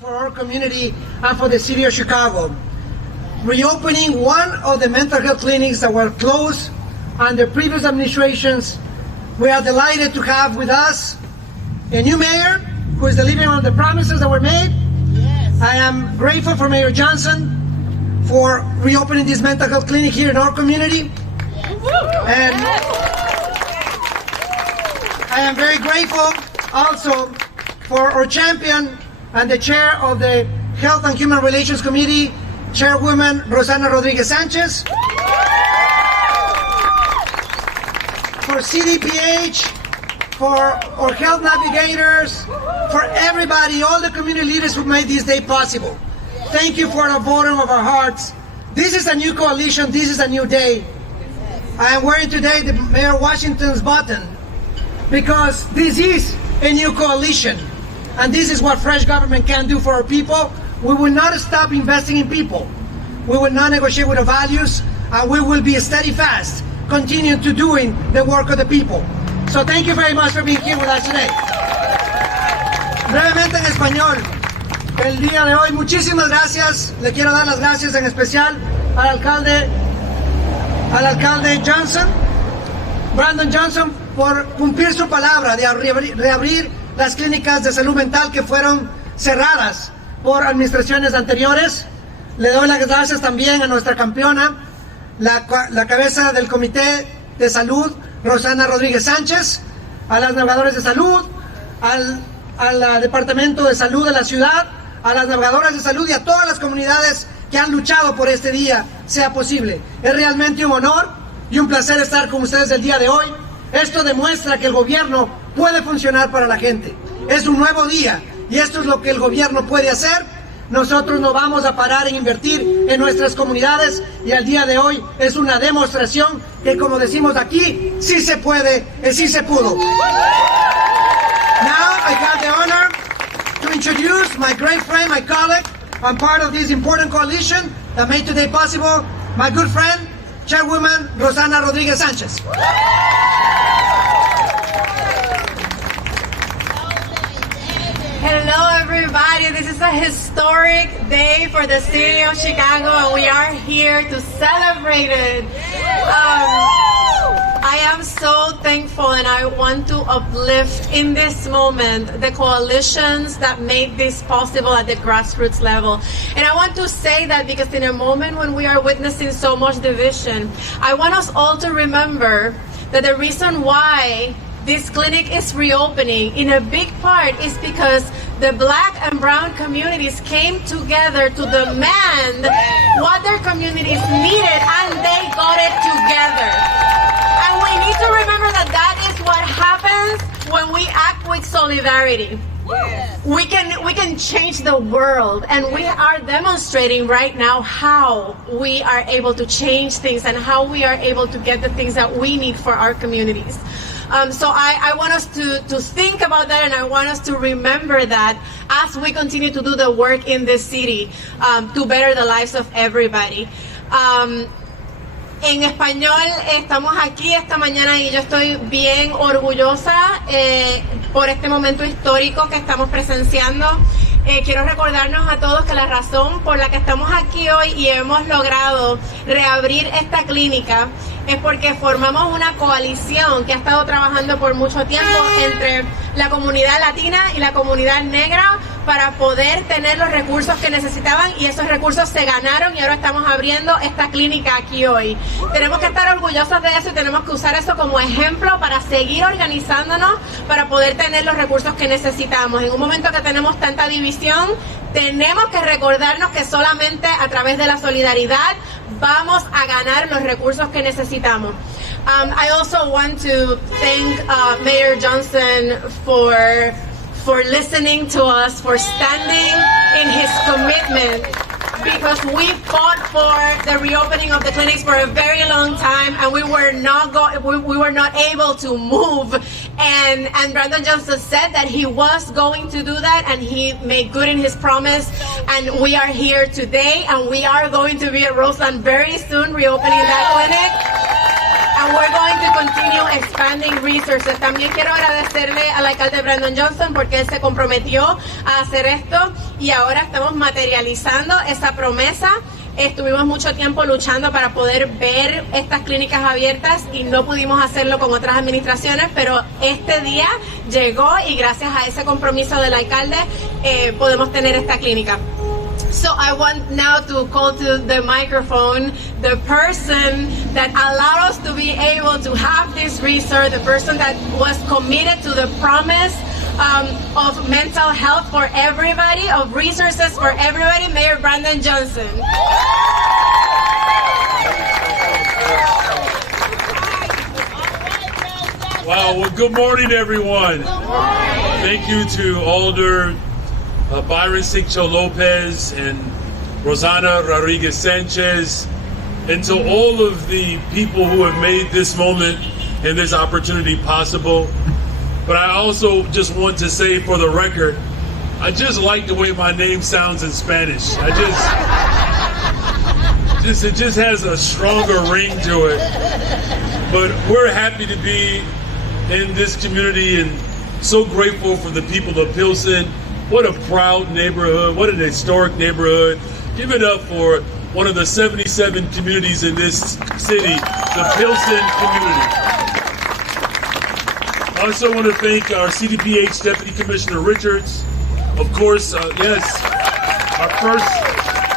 for our community and for the city of Chicago. Reopening one of the mental health clinics that were closed under previous administrations. We are delighted to have with us a new mayor who is delivering on the promises that were made. Yes. I am grateful for Mayor Johnson for reopening this mental health clinic here in our community. Yes. And I am very grateful also for our champion and the chair of the Health and Human Relations Committee, Chairwoman Rosana Rodriguez Sanchez. For CDPH, for our health navigators, for everybody, all the community leaders who made this day possible. Thank you for the bottom of our hearts. This is a new coalition, this is a new day. I am wearing today the Mayor Washington's button because this is a new coalition. And this is what fresh government can do for our people. We will not stop investing in people. We will not negotiate with our values, and we will be steadfast, continuing to doing the work of the people. So thank you very much for being here with us today. Brevemente en español, el día de hoy, muchísimas gracias. Le quiero dar las gracias en especial al alcalde Johnson, Brandon Johnson, por cumplir su palabra de reabrir las clínicas de salud mental que fueron cerradas por administraciones anteriores. Le doy las gracias también a nuestra campeona, la cabeza del Comité de Salud, Rosana Rodríguez Sánchez, a las navegadoras de salud, al Departamento de Salud de la ciudad, a las navegadoras de salud y a todas las comunidades que han luchado por este día sea posible. Es realmente un honor y un placer estar con ustedes el día de hoy. Esto demuestra que el gobierno puede funcionar para la gente. Es un nuevo día y esto es lo que el gobierno puede hacer. Nosotros no vamos a parar en invertir en nuestras comunidades y el día de hoy es una demostración que, como decimos aquí, sí se puede y sí se pudo. Now I have the honor to introduce my great friend, my colleague, and part of this important coalition that made today possible, my good friend, Chairwoman Rosana Rodriguez Sanchez. Hello everybody, this is a historic day for the city of Chicago and we are here to celebrate it. I am so thankful and I want to uplift in this moment the coalitions that made this possible at the grassroots level. And I want to say that because in a moment when we are witnessing so much division, I want us all to remember that the reason why this clinic is reopening in a big part is because the Black and brown communities came together to demand what their communities needed and they got it together. And we need to remember that that is what happens when we act with solidarity. Yes. We can change the world, and we are demonstrating right now how we are able to change things and how we are able to get the things that we need for our communities. So I want us to think about that, and I want us to remember that as we continue to do the work in this city to better the lives of everybody. En español, estamos aquí esta mañana y yo estoy bien orgullosa por este momento histórico que estamos presenciando. Quiero recordarnos a todos que la razón por la que estamos aquí hoy y hemos logrado reabrir esta clínica es porque formamos una coalición que ha estado trabajando por mucho tiempo entre la comunidad latina y la comunidad negra para poder tener los recursos que necesitaban, y esos recursos se ganaron y ahora estamos abriendo esta clínica aquí hoy. Tenemos que estar orgullosos de eso y tenemos que usar eso como ejemplo para seguir organizándonos para poder tener los recursos que necesitamos. En un momento que tenemos tanta división, tenemos que recordarnos que solamente a través de la solidaridad vamos a ganar los recursos que necesitamos. I also want to thank Mayor Johnson for listening to us, for standing in his commitment, because we fought for the reopening of the clinics for a very long time, and we were not able to move. And Brandon Johnson said that he was going to do that, and he made good in his promise. And we are here today, and we are going to be at Roseland very soon, reopening that clinic. And we're going to continue expanding resources. También quiero agradecerle al alcalde Brandon Johnson porque él se comprometió a hacer esto y ahora estamos materializando esa promesa. Estuvimos mucho tiempo luchando para poder ver estas clínicas abiertas y no pudimos hacerlo con otras administraciones, pero este día llegó y gracias a ese compromiso del alcalde podemos tener esta clínica. So I want now to call to the microphone the person that allowed us to be able to have this research, the person that was committed to the promise of mental health for everybody, of resources for everybody, Mayor Brandon Johnson. Wow, well, good morning, everyone. Good morning. Thank you to Alder Byron Siccho Lopez and Rosana Rodriguez Sanchez, and to all of the people who have made this moment and this opportunity possible. But I also just want to say for the record, I just like the way my name sounds in Spanish. It just has a stronger ring to it. But we're happy to be in this community and so grateful for the people of Pilsen. What a proud neighborhood, what an historic neighborhood. Give it up for one of the 77 communities in this city, the Pilsen community. I also want to thank our CDPH Deputy Commissioner Richards. Of course, yes, our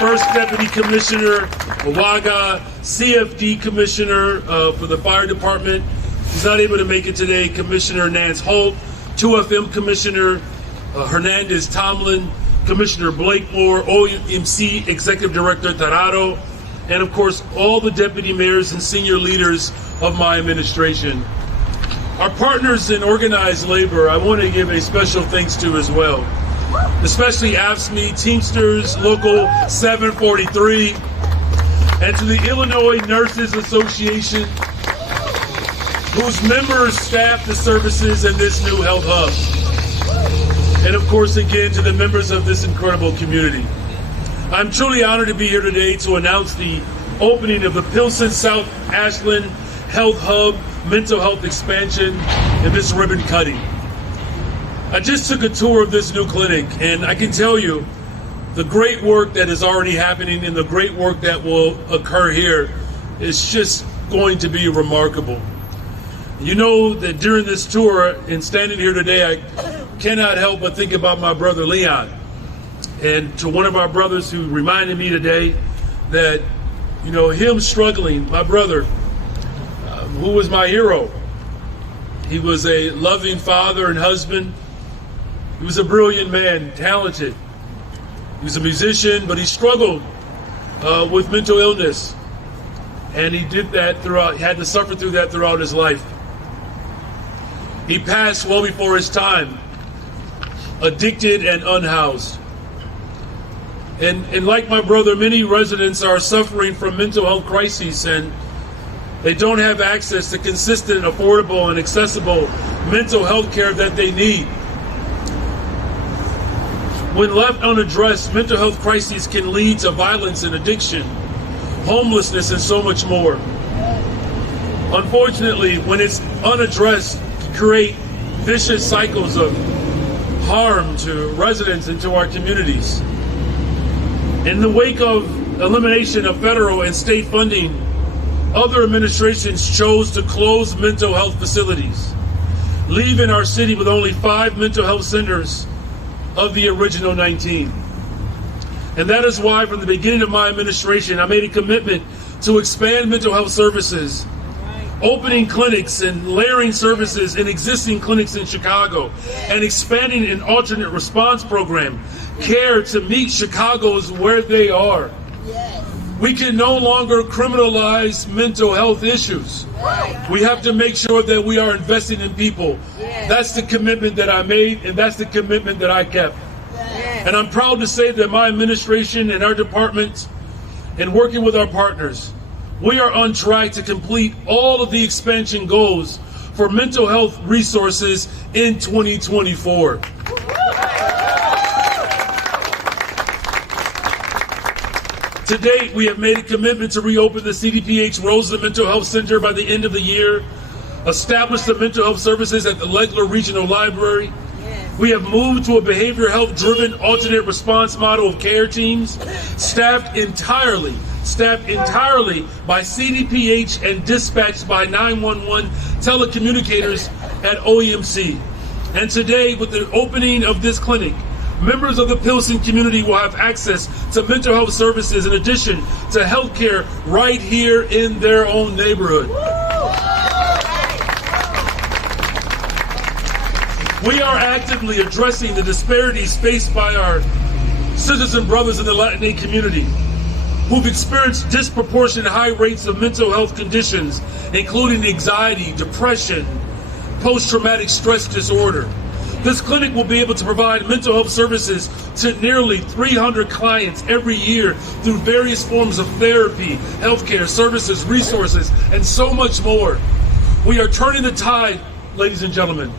first Deputy Commissioner, Waga, CFD Commissioner for the Fire Department. He's not able to make it today. Commissioner Nance Holt, 2FM Commissioner Hernandez Tomlin, Commissioner Blakemore, OMC Executive Director Tarado, and of course all the deputy mayors and senior leaders of my administration. Our partners in organized labor, I want to give a special thanks to as well, especially AFSCME, Teamsters, Local 743, and to the Illinois Nurses Association, whose members staff the services in this new health hub. And of course, again, to the members of this incredible community. I'm truly honored to be here today to announce the opening of the Pilsen South Ashland Health Hub mental health expansion and this ribbon cutting. I just took a tour of this new clinic, and I can tell you the great work that is already happening and the great work that will occur here is just going to be remarkable. You know that during this tour and standing here today, I cannot help but think about my brother Leon, and to one of our brothers who reminded me today that, you know, him struggling, my brother, who was my hero. He was a loving father and husband. He was a brilliant man, talented. He was a musician, but he struggled with mental illness, and he did that throughout. He had to suffer through that throughout his life. He passed well before his time, addicted and unhoused. And like my brother, many residents are suffering from mental health crises, and they don't have access to consistent, affordable, and accessible mental health care that they need. When left unaddressed, mental health crises can lead to violence and addiction, homelessness, and so much more. Unfortunately, when it's unaddressed, it can create vicious cycles of harm to residents and to our communities. In the wake of elimination of federal and state funding, other administrations chose to close mental health facilities, leaving our city with only 5 mental health centers of the original 19. And that is why from the beginning of my administration, I made a commitment to expand mental health services, opening clinics and layering services in existing clinics in Chicago, and expanding an alternate response program, care to meet Chicagoans where they are. We can no longer criminalize mental health issues. We have to make sure that we are investing in people. That's the commitment that I made, and that's the commitment that I kept. And I'm proud to say that my administration and our department, and working with our partners, we are on track to complete all of the expansion goals for mental health resources in 2024. To date, we have made a commitment to reopen the CDPH Roseland Mental Health Center by the end of the year, establish the mental health services at the Legler Regional Library, We have moved to a behavioral health-driven alternate response model of care teams, staffed entirely by CDPH and dispatched by 911 telecommunicators at OEMC. And today, with the opening of this clinic, members of the Pilsen community will have access to mental health services in addition to health care right here in their own neighborhood. We are actively addressing the disparities faced by our sisters and brothers in the Latin community who've experienced disproportionate high rates of mental health conditions, including anxiety, depression, post-traumatic stress disorder. This clinic will be able to provide mental health services to nearly 300 clients every year through various forms of therapy, healthcare services, resources, and so much more. We are turning the tide, ladies and gentlemen.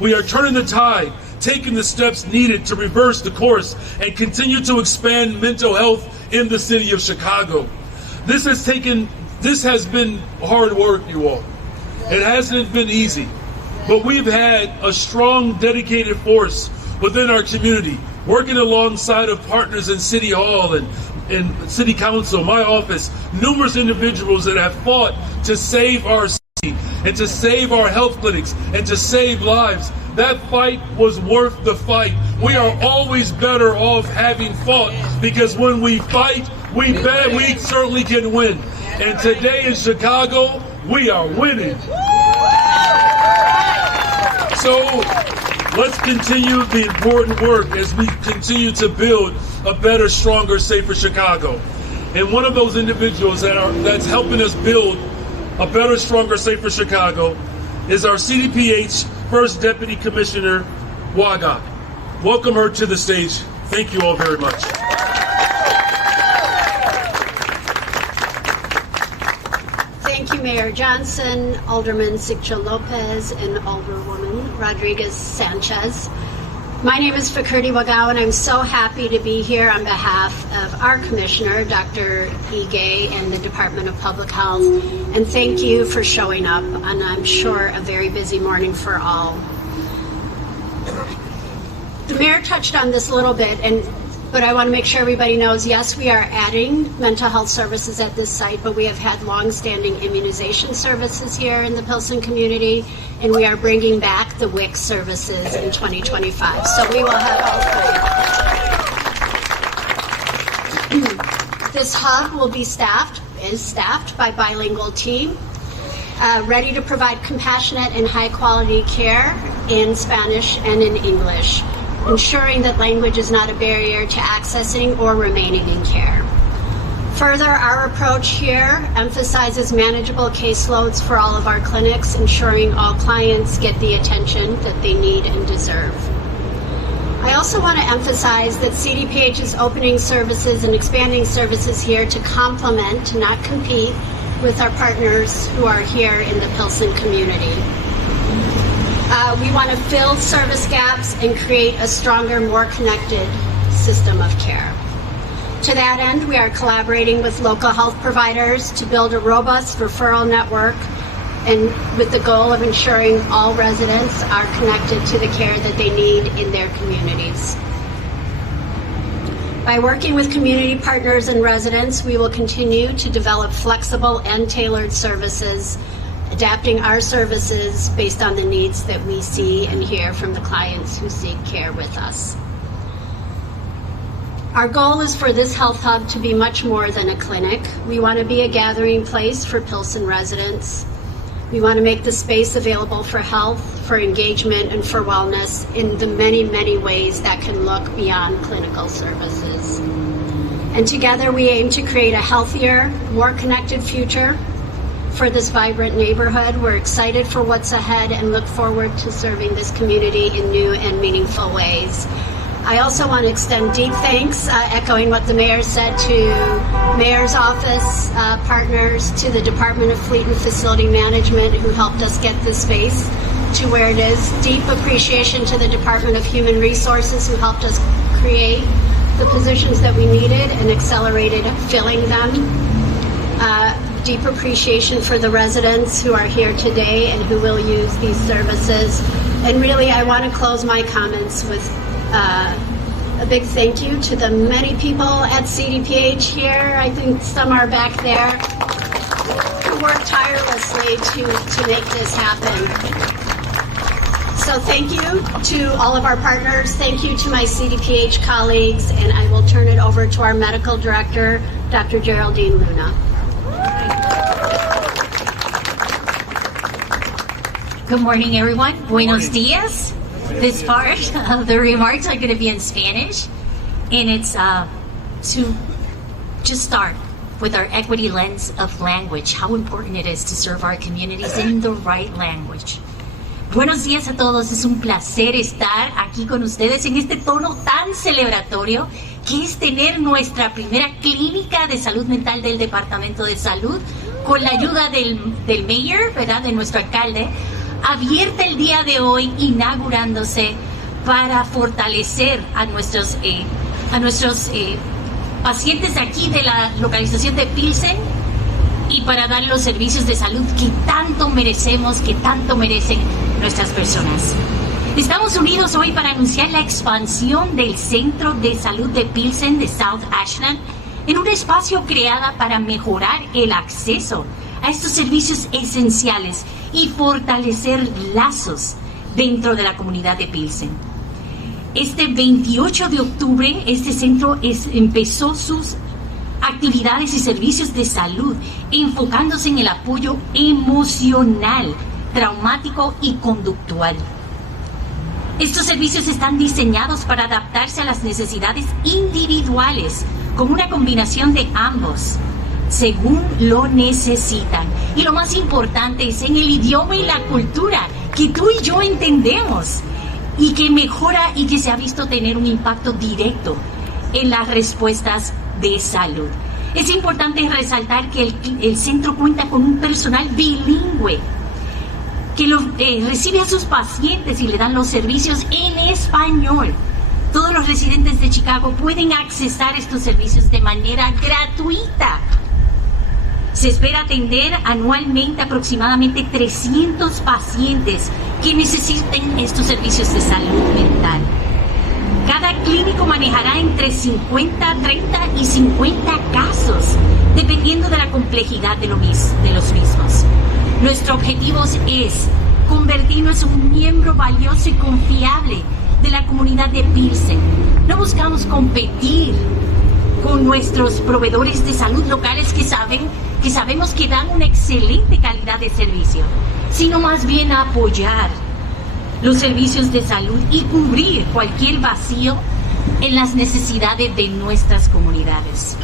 We are turning the tide, taking the steps needed to reverse the course and continue to expand mental health in the city of Chicago. This has been hard work, you all. It hasn't been easy, but we've had a strong, dedicated force within our community, working alongside of partners in City Hall and City Council, my office, numerous individuals that have fought to save our city and to save our health clinics and to save lives. That fight was worth the fight. We are always better off having fought, because when we fight, we certainly can win. And today in Chicago, we are winning. So let's continue the important work as we continue to build a better, stronger, safer Chicago. And one of those individuals that's helping us build a better, stronger, safer Chicago is our CDPH First Deputy Commissioner, Waga. Welcome her to the stage. Thank you all very much. Thank you, Mayor Johnson, Alderman Sigcho Lopez, and Alderwoman Rodriguez Sanchez. My name is Fakurdi Wagau, and I'm so happy to be here on behalf of our Commissioner, Dr. Ige, and the Department of Public Health. And thank you for showing up on, I'm sure, a very busy morning for all. The Mayor touched on this a little bit, but I want to make sure everybody knows, yes, we are adding mental health services at this site, but we have had long-standing immunization services here in the Pilsen community, and we are bringing back the WIC services in 2025. So we will have all three. This hub will be is staffed by bilingual team, ready to provide compassionate and high-quality care in Spanish and in English, ensuring that language is not a barrier to accessing or remaining in care. Further, our approach here emphasizes manageable caseloads for all of our clinics, ensuring all clients get the attention that they need and deserve. I also want to emphasize that CDPH is opening services and expanding services here to complement, not compete, with our partners who are here in the Pilsen community. We want to fill service gaps and create a stronger, more connected system of care. To that end, we are collaborating with local health providers to build a robust referral network, and with the goal of ensuring all residents are connected to the care that they need in their communities. By working with community partners and residents, we will continue to develop flexible and tailored services, adapting our services based on the needs that we see and hear from the clients who seek care with us. Our goal is for this health hub to be much more than a clinic. We want to be a gathering place for Pilsen residents. We want to make the space available for health, for engagement, and for wellness in the many, many ways that can look beyond clinical services. And together we aim to create a healthier, more connected future for this vibrant neighborhood. We're excited for what's ahead and look forward to serving this community in new and meaningful ways. I also want to extend deep thanks, echoing what the mayor said, to Mayor's Office partners, to the Department of Fleet and Facility Management who helped us get this space to where it is. Deep appreciation to the Department of Human Resources who helped us create the positions that we needed and accelerated filling them. Deep appreciation for the residents who are here today and who will use these services. And really, I want to close my comments with a big thank you to the many people at CDPH here. I think some are back there who work tirelessly to make this happen. So thank you to all of our partners. Thank you to my CDPH colleagues, and I will turn it over to our medical director, Dr. Geraldine Luna. Good morning, everyone. Buenos dias. This part of the remarks are going to be in Spanish, and it's to just start with our equity lens of language, how important it is to serve our communities in the right language. Buenos días a todos, es un placer estar aquí con ustedes en este tono tan celebratorio que es tener nuestra primera clínica de salud mental del Departamento de Salud con la ayuda del mayor, ¿verdad?, de nuestro alcalde, abierta el día de hoy, inaugurándose para fortalecer a nuestros pacientes de aquí de la localización de Pilsen y para dar los servicios de salud que tanto merecemos, que tanto merecen nuestras personas. Estamos unidos hoy para anunciar la expansión del Centro de Salud de Pilsen de South Ashland en un espacio creado para mejorar el acceso a estos servicios esenciales y fortalecer lazos dentro de la comunidad de Pilsen. Este 28 de octubre, este centro empezó sus actividades y servicios de salud enfocándose en el apoyo emocional, traumático y conductual. Estos servicios están diseñados para adaptarse a las necesidades individuales con una combinación de ambos, según lo necesitan. Y lo más importante es en el idioma y la cultura que tú y yo entendemos y que mejora y que se ha visto tener un impacto directo en las respuestas de salud. Es importante resaltar que el centro cuenta con un personal bilingüe que recibe a sus pacientes y le dan los servicios en español. Todos los residentes de Chicago pueden accesar estos servicios de manera gratuita. Se espera atender anualmente aproximadamente 300 pacientes que necesiten estos servicios de salud mental. Cada clínico manejará entre 50, 30 y 50 casos, dependiendo de la complejidad de los mismos. Nuestro objetivo es convertirnos en un miembro valioso y confiable de la comunidad de Pilsen. No buscamos competir con nuestros proveedores de salud locales que sabemos que dan una excelente calidad de servicio, sino más bien apoyar los servicios de salud y cubrir cualquier vacío en las necesidades de nuestras comunidades.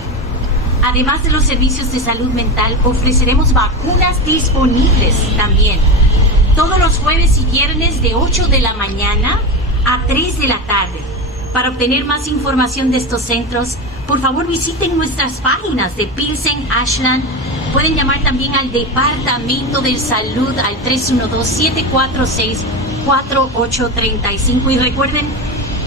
Además de los servicios de salud mental, ofreceremos vacunas disponibles también, todos los jueves y viernes de 8 de la mañana a 3 de la tarde. Para obtener más información de estos centros, por favor visiten nuestras páginas de Pilsen, Ashland. Pueden llamar también al Departamento de Salud al 312-746-4835. Y recuerden,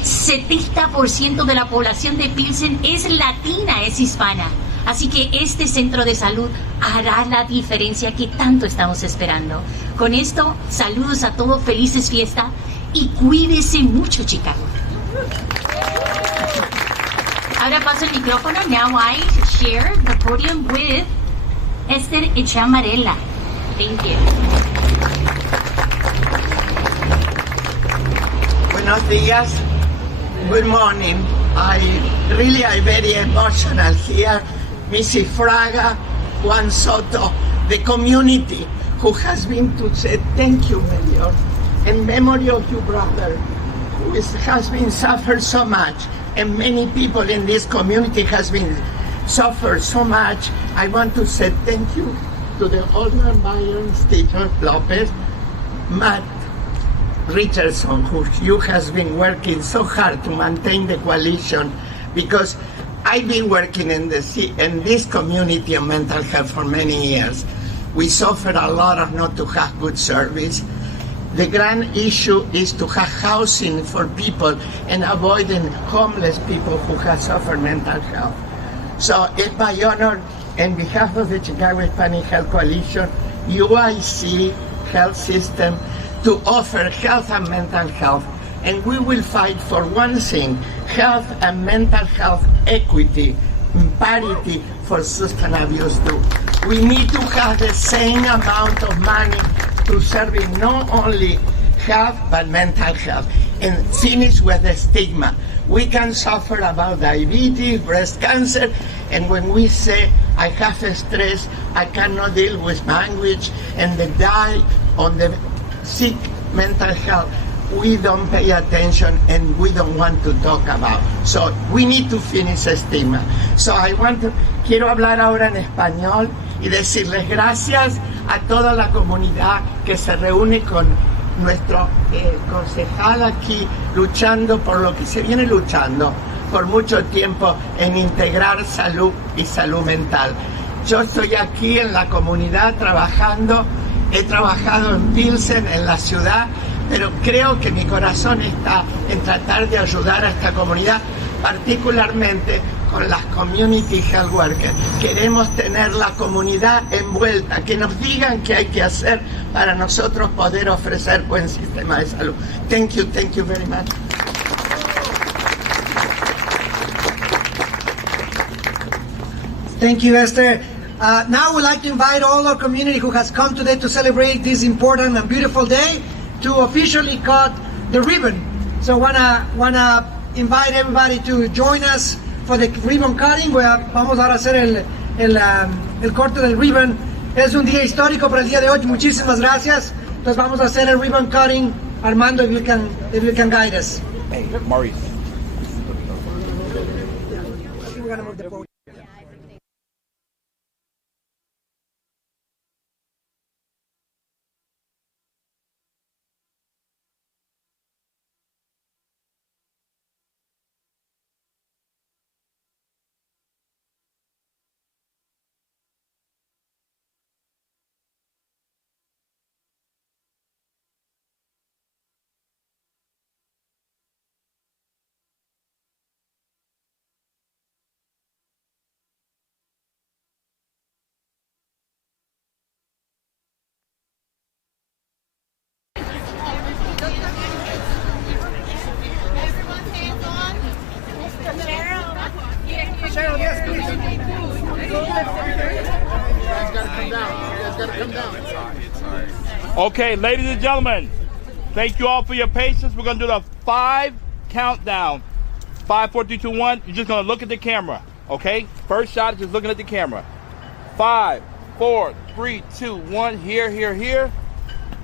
70% de la población de Pilsen es latina, es hispana. Así que este centro de salud hará la diferencia que tanto estamos esperando. Con esto, saludos a todos, felices fiestas y cuídese mucho, Chicago. Ahora paso el micrófono. Now I share the podium with Esther Echamarela. Thank you. Buenos días. Good morning. I'm very emotional here. Mrs. Fraga, Juan Soto, the community who has been to say thank you, Mayor, in memory of your brother who has been suffered so much, and many people in this community has been suffered so much. I want to say thank you to the Alderman Byron, Stephen Lopez, Matt Richardson, who has been working so hard to maintain the coalition, because I've been working in this community of mental health for many years. We suffer a lot of not to have good service. The grand issue is to have housing for people and avoiding homeless people who have suffered mental health. So it's my honor, on behalf of the Chicago Hispanic Health Coalition, UIC Health System, to offer health and mental health. And we will fight for one thing, health and mental health equity, parity for substance abuse too. We need to have the same amount of money to serving not only health but mental health, and finish with the stigma. We can suffer about diabetes, breast cancer, and when we say I have stress, I cannot deal with language, and they die on the sick mental health, we don't pay attention and we don't want to talk about. So we need to finish the stigma. So quiero hablar ahora en español y decirles gracias a toda la comunidad que se reúne con nuestro concejal aquí, luchando por lo que se viene luchando por mucho tiempo en integrar salud y salud mental. Yo estoy aquí en la comunidad trabajando, he trabajado en Pilsen, en la ciudad, pero creo que mi corazón está en tratar de ayudar a esta comunidad, particularmente con las community health workers. Queremos tener la comunidad envuelta, que nos digan qué hay que hacer para nosotros poder ofrecer buen sistema de salud. Thank you very much. Thank you, Esther. Now we'd like to invite all our community who has come today to celebrate this important and beautiful day to officially cut the ribbon. So wanna invite everybody to join us for the ribbon cutting. Vamos ahora a hacer el corte del ribbon. Es un día histórico para el día de hoy. Muchísimas gracias. Entonces vamos a hacer el ribbon cutting. Armando, if you can guide us. Hey, Maurice. We're gonna move the podium. Cheryl, yes, please. Okay, ladies and gentlemen, thank you all for your patience. We're going to do the 5 countdown. 5, 4, 3, 2, 1. You're just going to look at the camera, okay? First shot is just looking at the camera. 5, 4, 3, 2, 1. Here.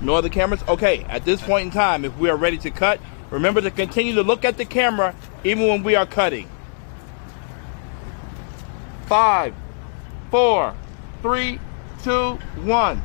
No other cameras? Okay, at this point in time, if we are ready to cut, remember to continue to look at the camera even when we are cutting. 5, 4, 3, 2, 1.